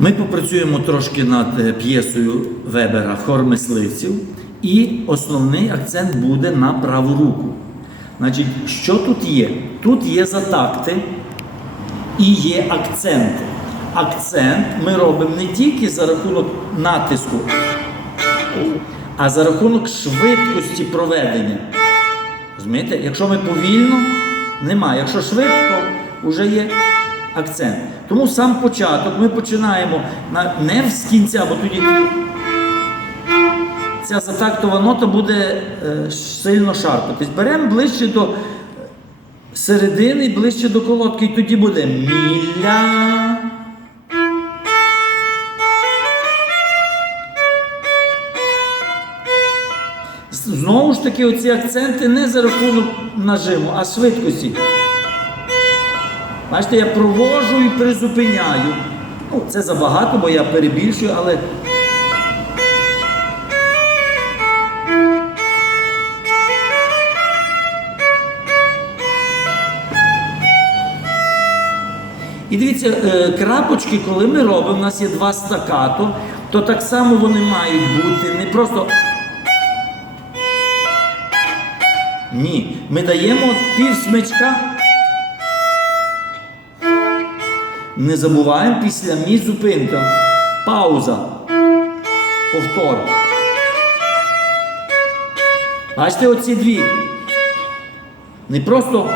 Ми попрацюємо трошки над е, п'єсою Вебера Хор мисливців, і основний акцент буде на праву руку. Значить, що тут є? Тут є затакти і є акценти. Акцент ми робимо не тільки за рахунок натиску, а за рахунок швидкості проведення. Розумієте? Якщо ми повільно, немає. Якщо швидко, вже є акцент. Тому сам початок ми починаємо на, не з кінця, бо тоді ця затактова нота буде е, сильно шарпатись. Беремо ближче до середини, ближче до колодки, і тоді буде міля. Знову ж таки, оці акценти не за рахунок нажиму, а швидкості. Бачите, я провожу і призупиняю. Ну, це забагато, бо я перебільшую, але. І дивіться, е, крапочки, коли ми робимо, у нас є два стакато, то так само вони мають бути не просто. Ні. Ми даємо пів смичка. Не забуваємо після мі зупинка. Пауза. Повтор. Бачите оці дві. Не просто.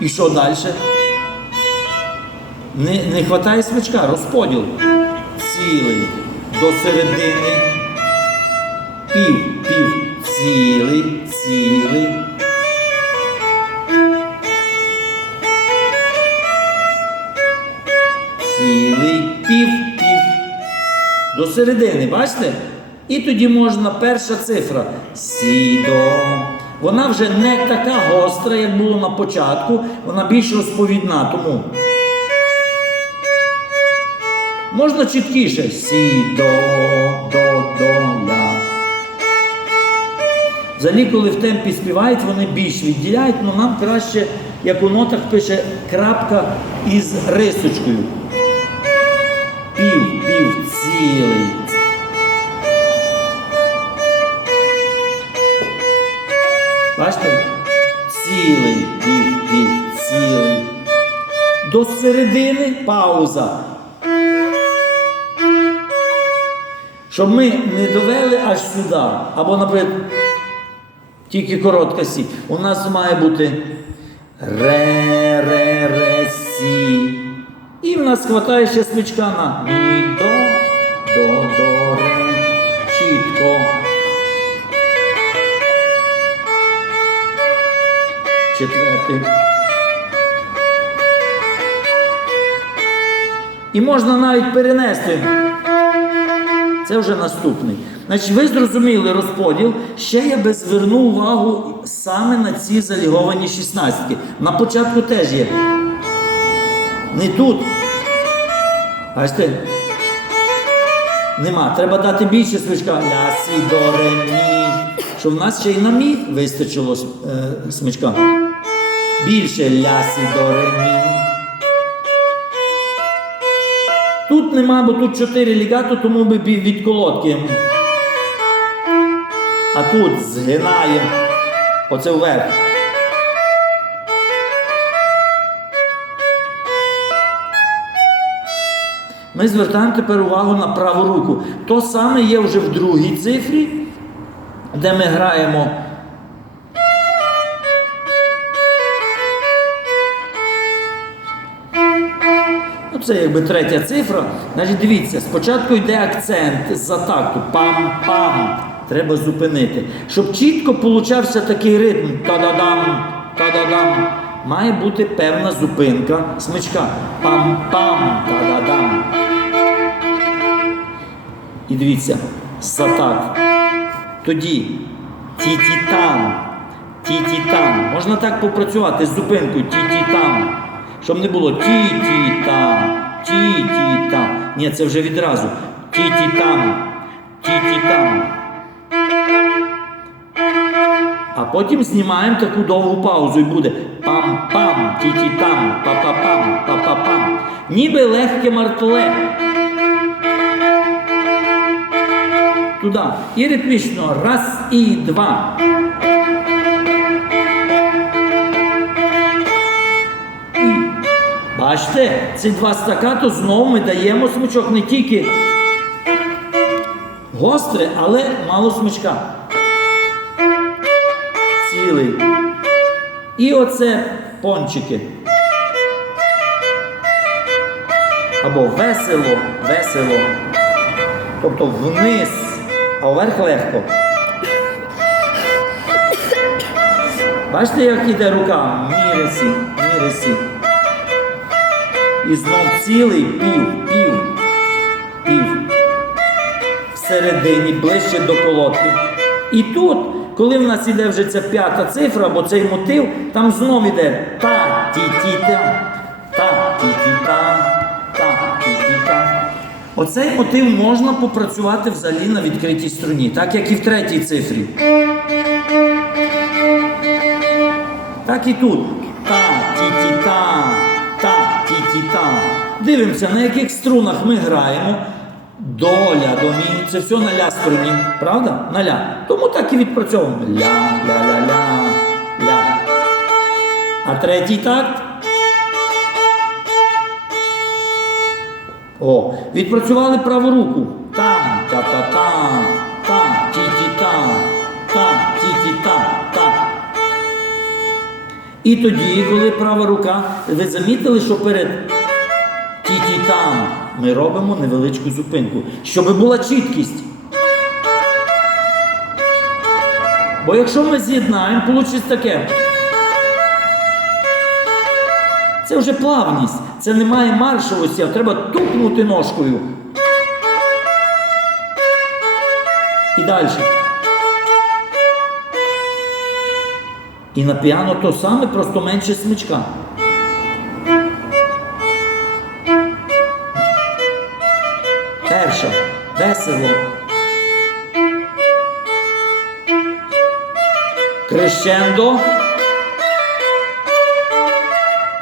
І що далі? Не, не хватає смичка, розподіл. Цілий. До середини. Пів, пів, цілий. Цілий, середини, бачите? І тоді можна перша цифра. Сідо. Вона вже не така гостра, як було на початку, вона більш розповідна. Тому можна чіткіше. Сі, до, до, ля. Взагалі, коли в темпі співають, вони більш відділяють, але нам краще, як у нотах пише крапка із рисочкою. Пів, пів. Бачите? Цілий, пів, пів, цілий. До середини пауза. Щоб ми не довели аж сюди. Або, наприклад, тільки коротка сі. У нас має бути ре, ре, ре, сі. І в нас хватає ще смичка на до, до, ре. Чітко. Четвертий. І можна навіть перенести. Це вже наступний. Значить, ви зрозуміли розподіл. Ще я би звернув увагу саме на ці заліговані шістнадцятки. На початку теж є. Не тут. Бачите? Нема. Треба дати більше смичка. Ля, сі, до, ре, мі. Щоб в нас ще й на мі вистачило е, смичка. Більше ля, сі, до, ре, мі. Тут нема, бо тут 4 лігато, тому ми від колодки. А тут згинаємо. Оце вверх. Ми звертаємо тепер увагу на праву руку. То саме є вже в другій цифрі, де ми граємо. Ну, це якби третя цифра. Значить, дивіться, спочатку йде акцент з атаку. Пам-пам. Треба зупинити. Щоб чітко получався такий ритм. Та-да-дам, та-да-дам. Має бути певна зупинка смичка. Пам-пам, та-да-дам. І дивіться, сатак. Тоді ті-ті-там. Можна так попрацювати з зупинкою ті-ті-там. Щоб не було ті-ті-там, ті-ті-там. Ні, це вже відразу. Ті-ті-там, ті-ті-там. А потім знімаємо таку довгу паузу і буде пам-пам, ті-ті-там, па-па-пам, па-па-пам. Ніби легке мартле. Туди. І ритмічно. Раз і два. І. Бачите, ці два стакату знову ми даємо смичок не тільки гостре, але мало смичка. Цілий. І оце пончики. Або весело, весело. Тобто вниз, а вверх легко. Бачите, як іде рука? Міресі, міресі. І знов цілий пів, пів, пів. Всередині, ближче до колодки. І тут, коли в нас іде вже ця п'ята цифра, або цей мотив, там знов іде та ті ті та Оцей мотив можна попрацювати взагалі на відкритій струні, так як і в третій цифрі. Так і тут. Та, ті ті та та, ті ті та Дивимося, на яких струнах ми граємо. Доля, до мі, це все на ля струні, правда? На ля. Тому так і відпрацьовуємо. Ля, ля, ля, ля, ля. А третій такт. О, відпрацювали праву руку. Там, та-та-та, та, ті-ті-та, та, ті-ті-та, та. І тоді, коли права рука, ви замітили, що перед ті-ті-там ми робимо невеличку зупинку, щоб була чіткість. Бо якщо ми з'єднаємо, вийде таке. Це вже плавність, це немає маршовості, а треба тупнути ножкою. І далі. І на піано то саме, просто менше смичка. Перша. Весело. Крещендо.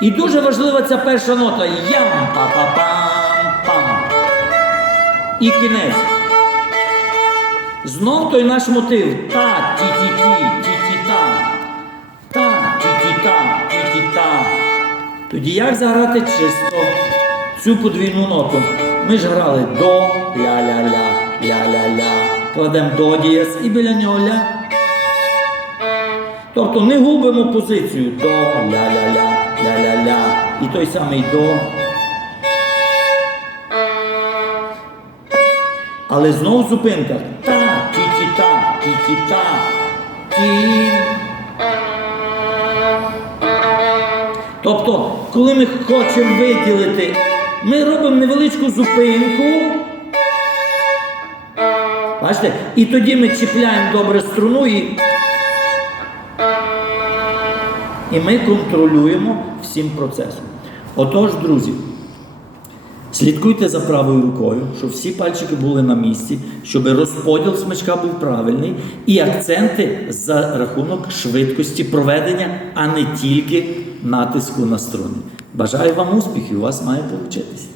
І дуже важлива ця перша нота. Ям па па пам пам І кінець. Знов той наш мотив. Та ті ті ті ті ті та Та ті ті та ті ті та Тоді як заграти чисто цю подвійну ноту? Ми ж грали до, ля-ля-ля, ля-ля-ля. Кладемо до дієс і біля нього ля. Тобто не губимо позицію до, ля-ля-ля. І той самий до. Але знову зупинка. Та, ті-ті-та, ті-ті-та, ті. Тобто, коли ми хочемо виділити, ми робимо невеличку зупинку. Бачите? І тоді ми чіпляємо добре струну і. І ми контролюємо всім процесом. Отож, друзі, слідкуйте за правою рукою, щоб всі пальчики були на місці, щоб розподіл смичка був правильний, і акценти за рахунок швидкості проведення, а не тільки натиску на струни. Бажаю вам успіхів, у вас має получитись.